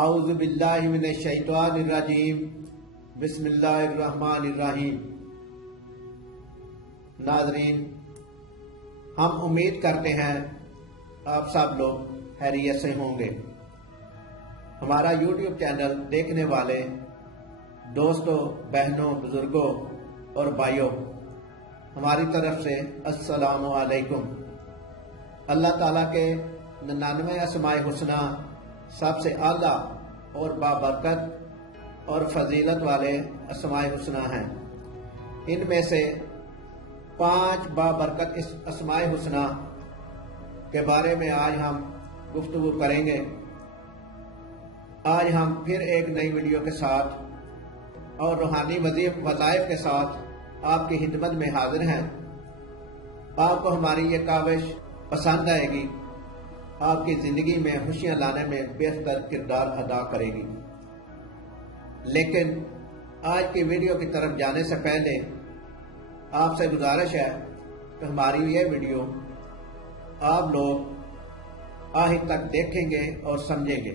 اعوذ باللہ من الشیطان الرجیم بسم اللہ الرحمن الرحیم۔ ناظرین، ہم امید کرتے ہیں آپ سب لوگ خیریت سے ہوں گے۔ ہمارا یوٹیوب چینل دیکھنے والے دوستوں، بہنوں، بزرگوں اور بھائیوں، ہماری طرف سے السلام علیکم۔ اللہ تعالیٰ کے 99 اسماء حسنہ سب سے اعلیٰ اور بابرکت اور فضیلت والے اسماء حسنہ ہیں۔ ان میں سے 5 بابرکت اسماء حسنہ کے بارے میں آج ہم گفتگو کریں گے۔ آج ہم پھر ایک نئی ویڈیو کے ساتھ اور روحانی وظائف کے ساتھ آپ کی خدمت میں حاضر ہیں۔ آپ کو ہماری یہ کاوش پسند آئے گی، آپ کی زندگی میں خوشیاں لانے میں بہتر کردار ادا کرے گی۔ لیکن آج کی ویڈیو کی طرف جانے سے پہلے آپ سے گزارش ہے کہ ہماری یہ ویڈیو آپ لوگ آخر تک دیکھیں گے اور سمجھیں گے۔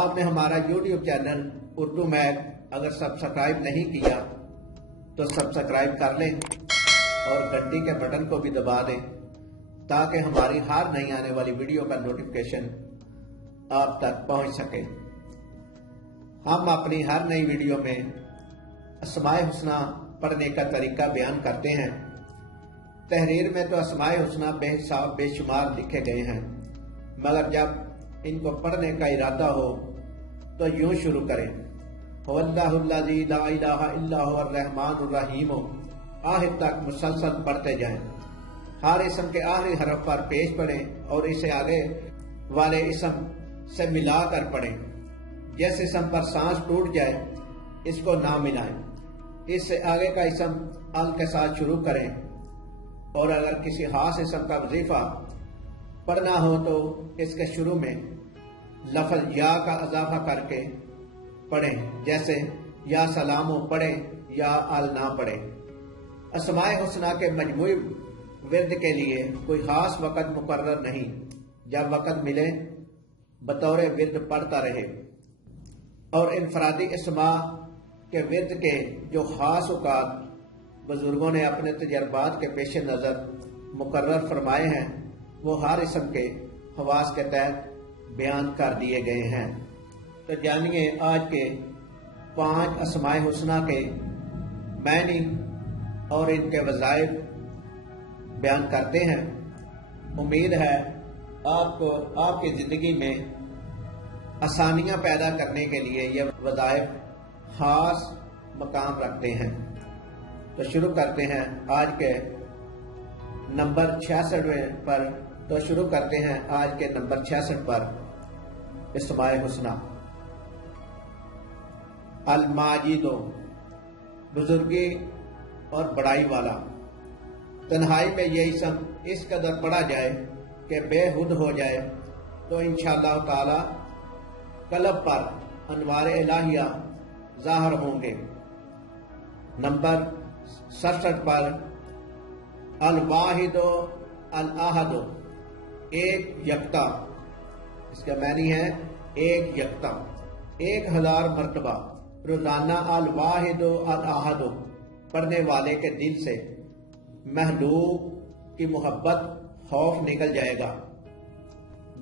آپ نے ہمارا یوٹیوب چینل اردو میگ اگر سبسکرائب نہیں کیا تو سبسکرائب کر لیں اور گھنٹی کے بٹن کو بھی دبا دیں تاکہ ہماری ہر نئی آنے والی ویڈیو کا نوٹیفیکیشن آپ تک پہنچ سکے۔ ہم اپنی ہر نئی ویڈیو میں اسماء حسنہ پڑھنے کا طریقہ بیان کرتے ہیں۔ تحریر میں تو اسماء حسنہ بے حساب بے شمار لکھے گئے ہیں، مگر جب ان کو پڑھنے کا ارادہ ہو تو یوں شروع کریں: وَاللَّهُ الَّذِي لَا إِلَٰهَ إِلَّا هُوَ الرَّحْمَٰنُ الرَّحِيمُ، آخر تک مسلسل پڑھتے جائیں۔ ہر اسم کے آخری حرف پر پیش پڑھیں اور اسے آگے والے اسم سے ملا کر پڑھیں۔ جس اسم پر سانس ٹوٹ جائے اس کو نہ ملائیں۔ اس سے آگے کا اسم ال کے ساتھ شروع کریں، اور اگر کسی خاص اسم کا وظیفہ پڑھنا ہو تو اس کے شروع میں لفظ یا کا اضافہ کر کے پڑھیں، جیسے یا سلامو پڑھیں یا ال نہ پڑھیں۔ اسماء حسنہ کے مجموعی ورد کے لیے کوئی خاص وقت مقرر نہیں، جب وقت ملے بطور ورد پڑھتا رہے۔ اور انفرادی اسماء کے ورد کے جو خاص اوقات بزرگوں نے اپنے تجربات کے پیش نظر مقرر فرمائے ہیں وہ ہر اسم کے خواص کے تحت بیان کر دیے گئے ہیں۔ تو جانیے آج کے 5 اسماء حسنہ کے معنی اور ان کے وظائف بیان کرتے ہیں۔ امید ہے آپ کو آپ کی زندگی میں آسانیاں پیدا کرنے کے لیے یہ وظائف خاص مقام رکھتے ہیں۔ تو شروع کرتے ہیں آج کے نمبر 66 پر۔ تو شروع کرتے ہیں آج کے نمبر 66 پر اسماء حسنہ۔ الماجد، بزرگی اور بڑائی والا۔ تنہائی میں یہ اسم اس قدر پڑھا جائے کہ بے حد ہو جائے تو انشاءاللہ تعالی قلب پر انوار الہیہ ظاہر ہوں گے۔ نمبر 67 پر الواحد الاحد، ایک یکتا۔ اس کا معنی ہے ایک یکتا۔ 1000 مرتبہ روزانہ الواحد الاحد پڑھنے والے کے دل سے محلوق کی محبت خوف نکل جائے گا۔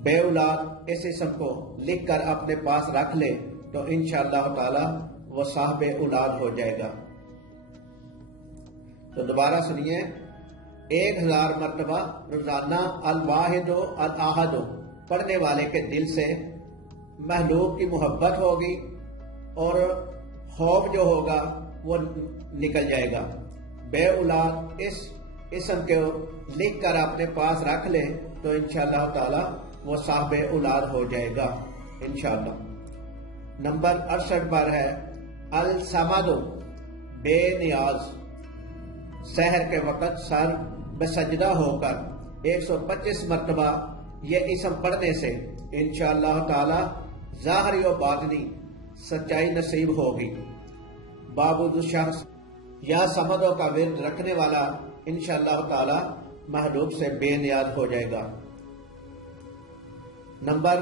بے اولاد اس اسم کو لکھ کر اپنے پاس رکھ لے تو انشاءاللہ تعالی وہ صاحب اولاد ہو جائے گا۔ تو دوبارہ سنیے، 1000 مرتبہ روزانہ الواحد الاحد پڑھنے والے کے دل سے محلوق کی محبت ہوگی اور خوف جو ہوگا وہ نکل جائے گا۔ بے اولاد اس اسم کو لکھ کر اپنے پاس رکھ لے تو انشاءاللہ تعالی وہ صاحب اولاد ہو جائے گا انشاءاللہ۔ نمبر 68 پر ہے الصمد، بے نیاز۔ سحر کے وقت سر بسجدہ ہو کر 125 مرتبہ یہ اسم پڑھنے سے انشاءاللہ تعالی ظاہری و باطنی سچائی نصیب ہوگی۔ بابود شخص یا سمدوں کا ورد رکھنے والا انشاءاللہ تعالی محلوق سے بے نیاز ہو جائے گا۔ نمبر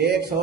100